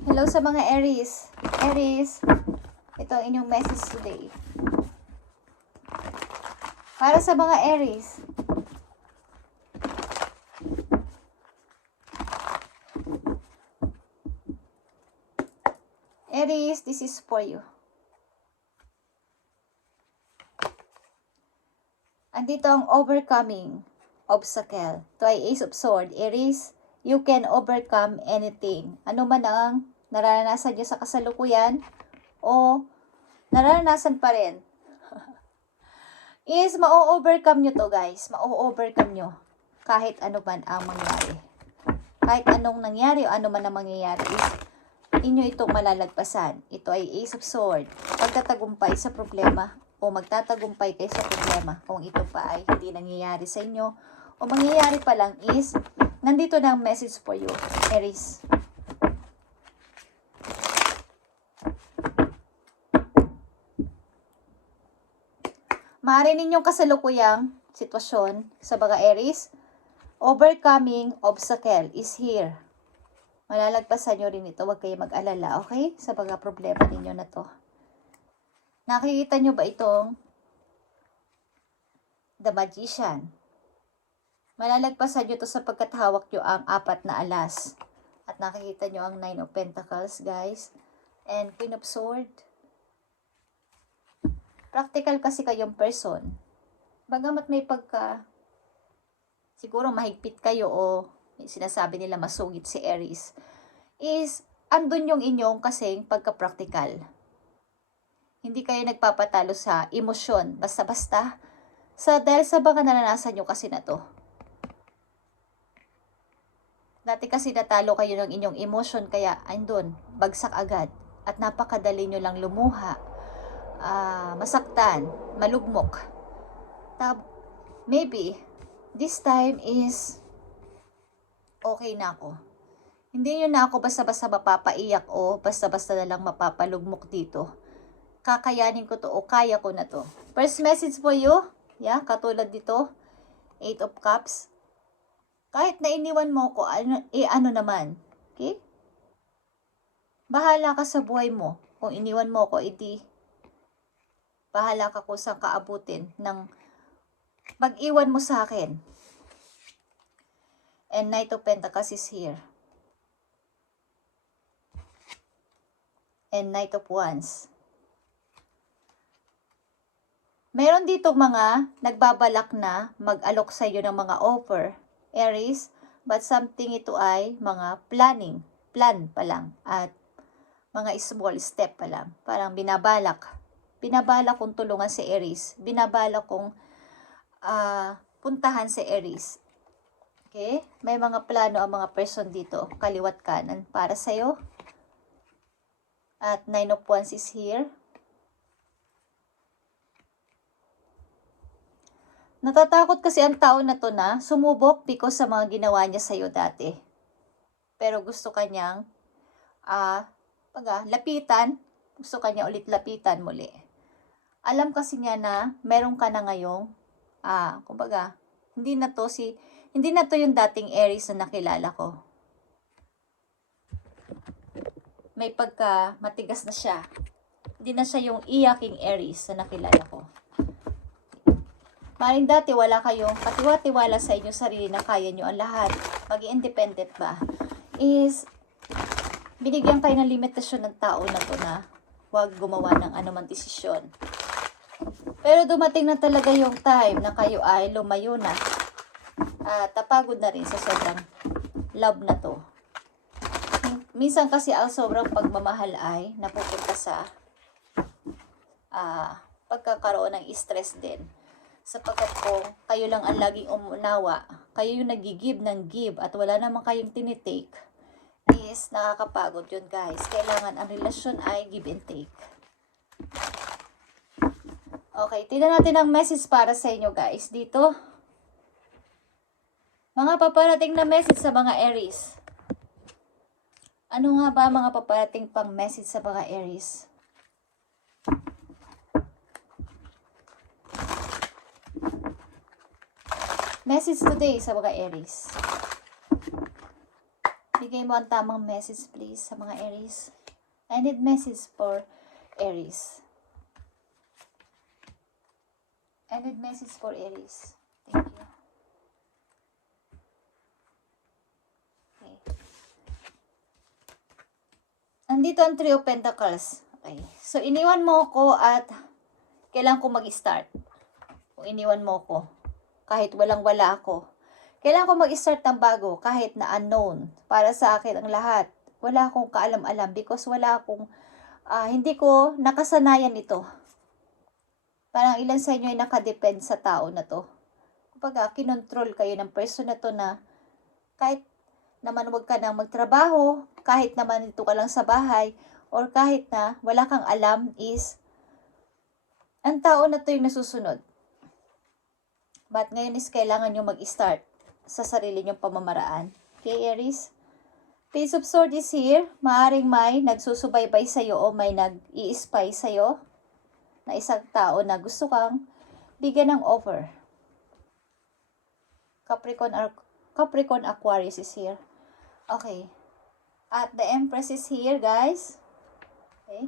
Hello sa mga Aries. Aries, ito ang inyong message today. Para sa mga Aries. Aries, this is for you. Andito ang overcoming obstacle. Ito ay Ace of Swords. Aries, you can overcome anything. Ano man ang nararanasan nyo sa kasalukuyan o nararanasan pa rin. Is ma-overcome nyo to, guys. Ma-overcome nyo. Kahit ano man ang mangyari. Kahit anong nangyari o ano man ang mangyayari is inyo itong malalagpasan. Ito ay Ace of Swords. Pagtatagumpay sa problema o magtatagumpay kayo sa problema kung ito pa ay hindi nangyayari sa inyo o mangyayari pa lang is nandito na ang message for you, Aries. Maaari ninyong kasalukuyang sitwasyon sa mga Aries, overcoming obstacle is here. Malalagpasan nyo rin ito, huwag kayo mag-alala, okay? Sa mga problema ninyo na to. Nakikita nyo ba itong The Magician? Malalagpasan nyo to sapagkat hawak nyo ang 4 na alas. At nakikita nyo ang 9 of Pentacles, guys. And Queen of Swords. Practical kasi kayong person. Bagamat may siguro mahigpit kayo o sinasabi nila masugid si Aries, is andun yung inyong kasing pagka-practical. Hindi kayo nagpapatalo sa emosyon, basta-basta, dahil sa mga naranasan nyo kasi na to. Dati kasi natalo kayo ng inyong emosyon, kaya andun, bagsak agad, at napakadali nyo lang lumuha, masaktan, malugmok. Maybe, this time is, okay na ako. Hindi nyo na ako basta-basta mapapaiyak o basta-basta na lang mapapalugmok dito. Kakayanin ko to o kaya ko na to. First message for you, katulad dito, 8 of Cups. Kahit na iniwan mo ko, ano naman, okay? Bahala ka sa buhay mo. Kung iniwan mo ko, bahala ka kung saan ka abutin ng pag-iwan mo sa akin. And Knight of Pentacles is here. And Knight of Wands. Meron dito mga nagbabalak na mag-alok sa iyo ng mga offer, Aries, but something ito ay mga plan pa lang, at mga small step pa lang. Parang binabalak kong tulungan si Aries, binabalak kong puntahan si Aries. Okay? May mga plano ang mga person dito, kaliwat kanan, para sa'yo. At 9 of Wands is here. Natatakot kasi ang tao na to na sumubok because sa mga ginawa niya sa'yo dati. Pero gusto kanyang lapitan, gusto kanya ulit lapitan muli. Alam kasi niya na meron ka na ngayong, hindi na to yung dating Aries na nakilala ko. May pagka matigas na siya. Hindi na siya yung iyaking Aries na nakilala ko. Maring dati wala kayong patiwa-tiwala sa inyong sarili na kaya nyo ang lahat. Maging independent ba? Is binigyan kayo ng limitasyon ng tao na to na huwag gumawa ng anumang desisyon. Pero dumating na talaga yung time na kayo ay lumayo na. At napagod na rin sa sobrang love na to. Minsan kasi ang sobrang pagmamahal ay napupunta sa pagkakaroon ng stress din. Sapagkat kung kayo lang ang laging umunawa, kayo yung nag-give ng give at wala naman kayong tinitake, is nakakapagod yun, guys. Kailangan ang relasyon ay give and take. Okay, tingnan natin ang message para sa inyo, guys. Dito, mga paparating na message sa mga Aries. Ano nga ba mga paparating pang message sa mga Aries? Message today sa mga Aries. Bigay mo ang tamang message please sa mga Aries. I need message for Aries. I need message for Aries. Thank you. Okay. Andito ang Three of Pentacles. Okay. So, iniwan mo ko at kailangan ko mag-start. Kung iniwan mo ko, kahit walang-wala ako. Kailangan ko mag-start ng bago, kahit na unknown. Para sa akin ang lahat. Wala akong kaalam-alam because wala akong, hindi ko nakasanayan ito. Parang ilan sa inyo ay nakadepend sa tao na to. Kapag kinontrol kayo ng person na to na kahit naman huwag ka nang magtrabaho, kahit naman ito ka lang sa bahay, or kahit na wala kang alam is, ang tao na to yung nasusunod. But ngayon is kailangan nyo mag-start sa sarili nyong pamamaraan. Okay, Aries? Page of Swords is here. Maaring may nagsusubaybay sa'yo o may nag-i-spy sa'yo na isang tao na gusto kang bigyan ng offer. Capricorn Aquarius is here. Okay. At the Empress is here, guys. Okay.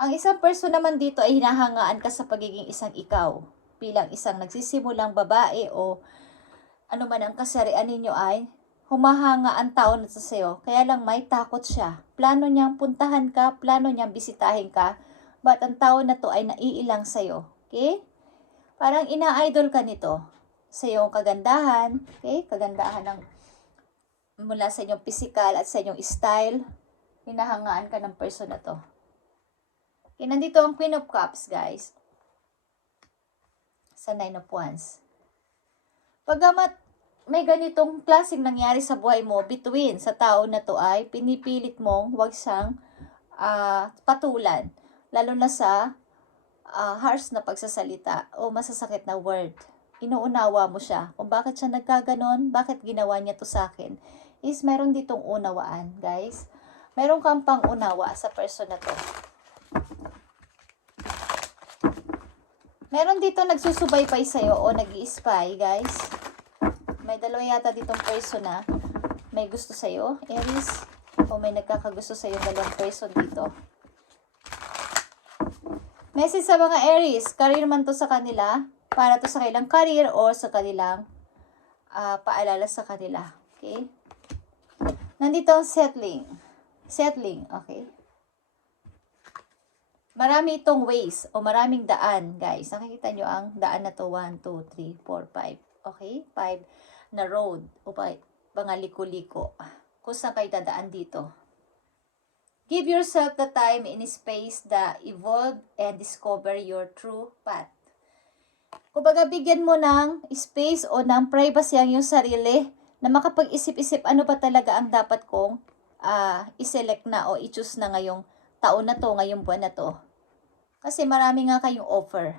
Ang isang person naman dito ay hinahangaan ka sa pagiging isang ikaw. Bilang isang nagsisimulang babae o ano man ang kasarian ninyo ay humahanga ang tao na sa sayo. Kaya lang may takot siya. Plano niyang puntahan ka, plano niyang bisitahin ka, but ang tao na to ay naiilang sa'yo. Okay? Parang ina-idol ka nito sa iyong kagandahan. Okay? Kagandahan ng mula sa inyong physical at sa inyong style. Hinahangaan ka ng person na to. Okay, nandito ang Queen of Cups, guys. Sa Nine of Wands. Pagamat may ganitong klaseng nangyari sa buhay mo between sa tao na to ay pinipilit mong huwag siyang patulan. Lalo na sa harsh na pagsasalita o masasakit na word. Inuunawa mo siya. Kung bakit siya nagkaganon, bakit ginawa niya to sa akin, is meron ditong unawaan, guys. Meron kang pang-unawa sa person na to. Meron dito nagsusubaybay sa'yo o nag-i-spy, guys. May dalawa yata ditong person na may gusto sa'yo, Aries. O may nagkakagusto sa'yo dalawang person dito. Message sa mga Aries, career man to sa kanila, para to sa kanilang career o sa kanilang paalala sa kanila. Okay? Nandito ang settling. Settling, okay? Marami itong ways o maraming daan, guys. Nakikita nyo ang daan na to. 1, 2, 3, 4, 5. Okay? 5 na road o mga liko-liko. Kung saan kayo dadaan dito. Give yourself the time and space to evolve and discover your true path. Kumbaga, bigyan mo ng space o ng privacy ang iyong sarili na makapag-isip-isip ano ba talaga ang dapat kong i-select na o i-choose na ngayong taon na to, ngayong buwan na to. Kasi marami nga kayong offer.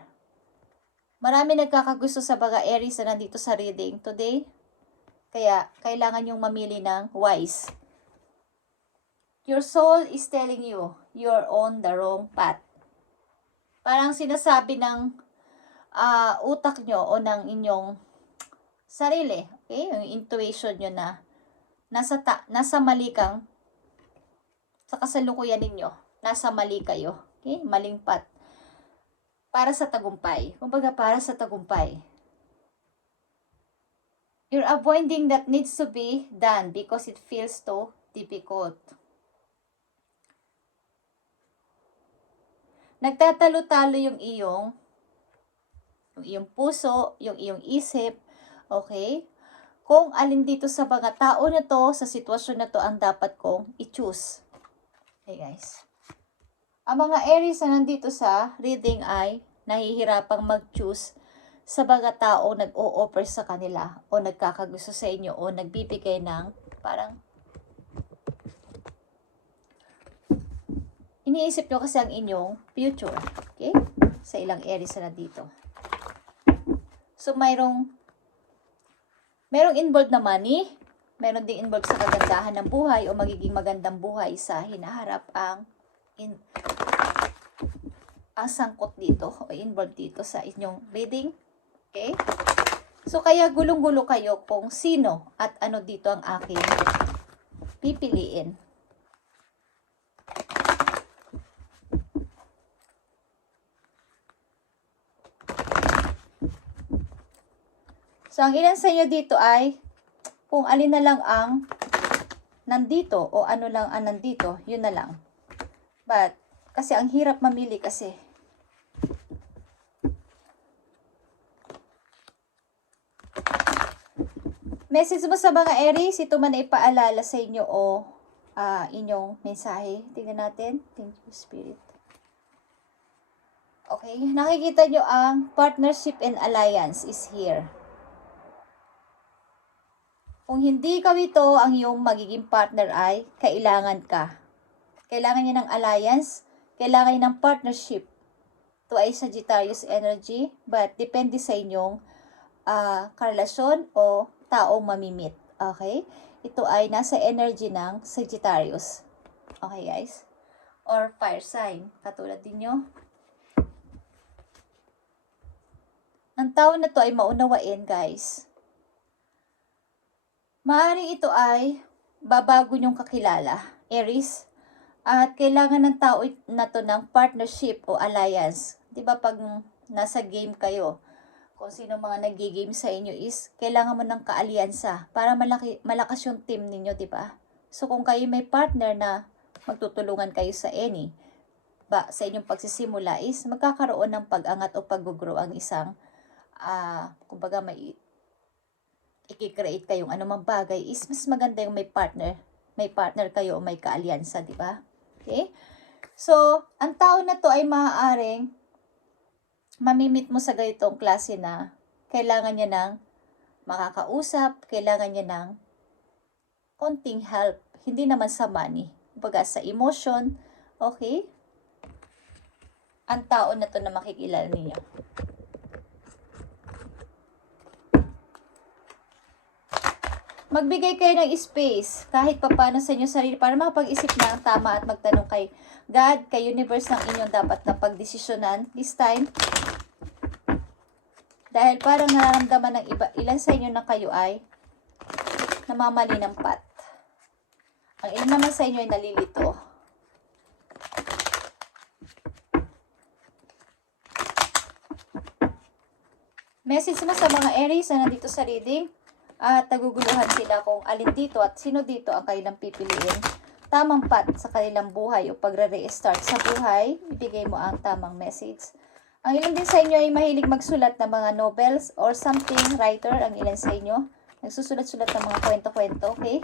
Marami nagkakagusto sa mga Aries na nandito sa reading today. Kaya, kailangan yung mamili ng wise. Your soul is telling you, you're on the wrong path. Parang sinasabi ng utak nyo o ng inyong sarili. Okay? Yung intuition nyo na nasa mali kang sa kasalukuyan ninyo. Nasa mali kayo. Okay? Maling path. Para sa tagumpay. Kumbaga, para sa tagumpay. You're avoiding that needs to be done because it feels too difficult. Nagtatalo-talo yung iyong puso, yung iyong isip, okay? Kung alin dito sa mga tao na to, sa sitwasyon na to, ang dapat kong i-choose. Okay, guys. Ang mga Aries na nandito sa reading ay nahihirapang mag-choose sa mga tao nag-o-offer sa kanila o nagkakagusto sa inyo o nagbibigay ng parang iniisip nyo kasi ang inyong future. Okay? Sa ilang Aries na nandito. So, mayroong involved na money. Meron ding involved sa kagandahan ng buhay o magiging magandang buhay sa hinaharap ang sangkot dito o involved dito sa inyong reading. Okay? So, kaya gulong-gulo kayo kung sino at ano dito ang aking pipiliin. So, ang ilan sa inyo dito ay kung alin na lang ang nandito o ano lang ang nandito, yun na lang. But, kasi ang hirap mamili kasi. Message mo sa mga Aries, ito man ay paalala sa inyo o inyong mensahe. Tingnan natin. Thank you, Spirit. Okay, nakikita nyo ang partnership and alliance is here. Kung hindi ikaw ito, ang iyong magiging partner ay kailangan ka. Kailangan niya ng alliance, kailangan niya ng partnership. Ito ay Sagittarius energy, but depende sa inyong karelasyon o taong mamimit. Okay? Ito ay nasa energy ng Sagittarius. Okay, guys? Or fire sign. Katulad ninyo. Ang tao na to ay maunawain, guys. Maaaring ito ay babago niyong kakilala, Aries. At kailangan ng tao na to ng partnership o alliance. Diba pag nasa game kayo, kung sino mga nag-game sa inyo is, kailangan mo ng kaalyansa para malakas yung team ninyo, diba? So kung kayo may partner na magtutulungan kayo sa sa inyong pagsisimula is, magkakaroon ng pag-angat o pag-grow ang isang, kumbaga may i-create kayong anumang bagay is mas maganda yung may partner kayo o may kaalyansa, di ba? Okay? So, ang tao na to ay maaaring mamimit mo sa ganitong klase na kailangan niya ng makakausap, kailangan niya ng konting help, hindi naman sa money, kumbaga sa emotion, okay? Ang tao na to na makikilala niyo. Magbigay kayo ng space kahit papano sa inyong sarili para makapag-isip na ang tama at magtanong kay God, kay universe ng inyong dapat na pagdesisyonan this time. Dahil parang nararamdaman ng ilan sa inyo na kayo ay namamali ng path. Ang ilan naman sa inyo ay nalilito. Message mo sa mga Aries na nandito sa reading. At naguguluhan sila kung alin dito at sino dito ang kanilang pipiliin. Tamang path sa kanilang buhay o pagre-restart sa buhay, ibigay mo ang tamang message. Ang ilan din sa inyo ay mahilig magsulat ng mga novels or something, writer, ang ilan sa inyo. Nagsusulat-sulat ng mga kwento-kwento, okay?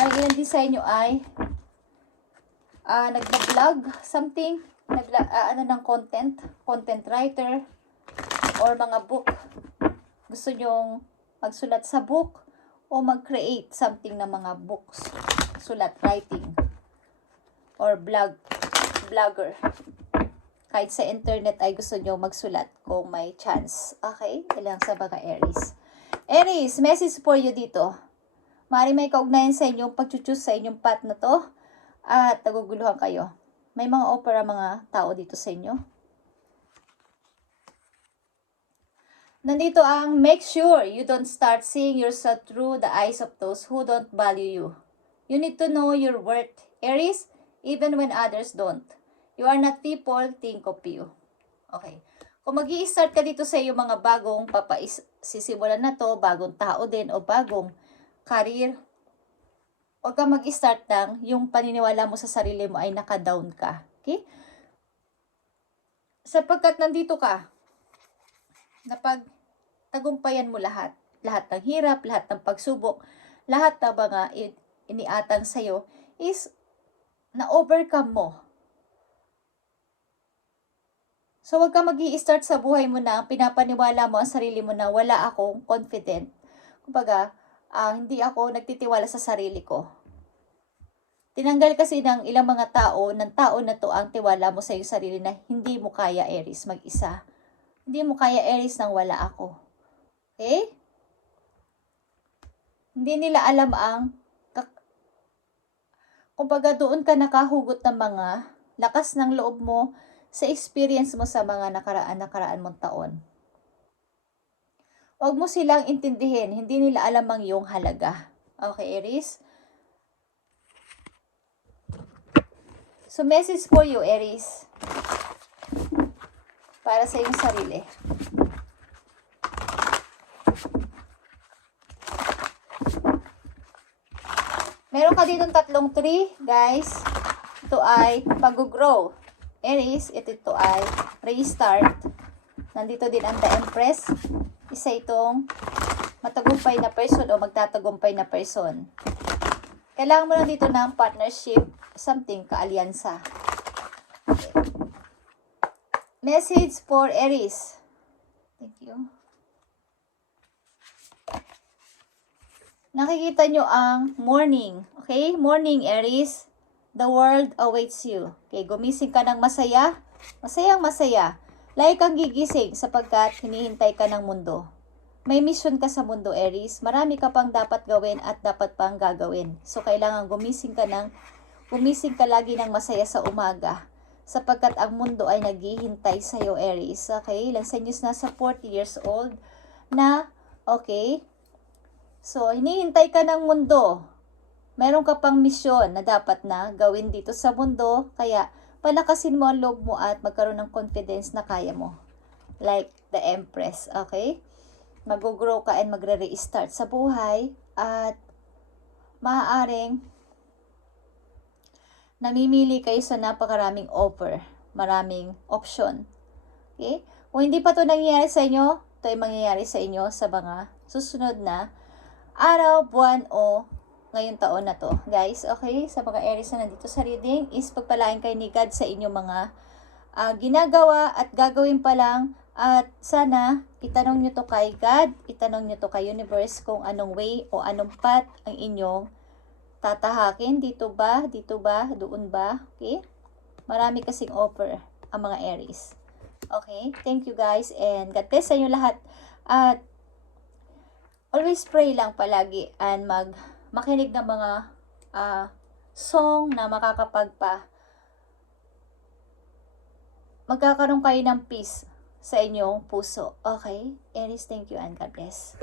Ang ilan din sa inyo ay nagba-vlog, something, ng content writer, or mga book. Gusto nyong magsulat sa book o mag-create something ng mga books, sulat, writing, or vlogger. Kahit sa internet ay gusto nyo magsulat kung may chance. Okay? Ilang sa mga Aries. Aries, message for you dito. Maaaring may kaugnayan sa inyong pag-choose sa inyong path na to at naguguluhan kayo. May mga opera mga tao dito sa inyo. Nandito ang make sure you don't start seeing yourself through the eyes of those who don't value you. You need to know your worth, Aries, even when others don't. You are not people think of you. Okay. Kung mag-i-start ka dito sa iyo mga bagong sisimulan na to, bagong tao din o bagong career, huwag ka mag-start ng yung paniniwala mo sa sarili mo ay naka-down ka. Okay? Sapagkat nandito ka, napagtagumpayan mo lahat. Lahat ng hirap, lahat ng pagsubok, lahat ng mga iniatang sa'yo is na-overcome mo. So, huwag ka mag-i-start sa buhay mo na pinapaniwala mo ang sarili mo na wala akong confident. Kumbaga, hindi ako nagtitiwala sa sarili ko. Tinanggal kasi ng ilang mga tao, ng tao na to ang tiwala mo sa iyong sarili na hindi mo kaya, Aries, mag-isa. Hindi mo kaya, Aries, nang wala ako. Okay? Hindi nila alam kumbaga doon ka nakahugot ng mga lakas ng loob mo sa experience mo sa mga nakaraan mong taon. Huwag mo silang intindihin. Hindi nila alam ang iyong halaga. Okay, Aries? So, message for you, Aries. Para sa iyong sarili. Meron ka ditong tatlong tree, guys. Ito ay pag-grow. Aries, ito ay restart. Nandito din ang The Empress. Isa itong matagumpay na person o magtatagumpay na person. Kailangan mo lang dito ng partnership, something, kaalyansa. Okay. Message for Aries. Thank you. Nakikita nyo ang morning. Okay? Morning, Aries. The world awaits you. Okay, gumising ka ng masaya. Masayang masaya. Like kang gigising sapagkat hinihintay ka ng mundo. May mission ka sa mundo, Aries. Marami ka pang dapat gawin at dapat pang gagawin. So, kailangan gumising ka lagi ng masaya sa umaga. Sapagkat ang mundo ay naghihintay sa iyo, Aries. Okay? Ilang senyos na sa 40 years old na, okay? So, hinihintay ka ng mundo. Meron ka pang misyon na dapat na gawin dito sa mundo. Kaya, palakasin mo ang loob mo at magkaroon ng confidence na kaya mo. Like the Empress, okay? Mag-grow ka and magre-restart sa buhay. At maaaring namimili kayo sa napakaraming offer. Maraming option. Okay? Kung hindi pa ito nangyayari sa inyo, ito ay mangyayari sa inyo sa mga susunod na araw, buwan o ngayong taon na to, guys. Okay? Sa mga Aries na nandito sa reading is pagpalain kayo ni God sa inyong mga ginagawa at gagawin pa lang. At sana itanong nyo to kay God, itanong nyo to kay Universe kung anong way o anong path ang inyong tatahakin. Dito ba, doon ba? Okay? Marami kasing offer ang mga Aries. Okay? Thank you, guys, and God bless sa inyo lahat. At always pray lang palagi and makinig ng mga song na magkakaroon kayo ng peace sa inyong puso. Okay? Aries, thank you and God bless.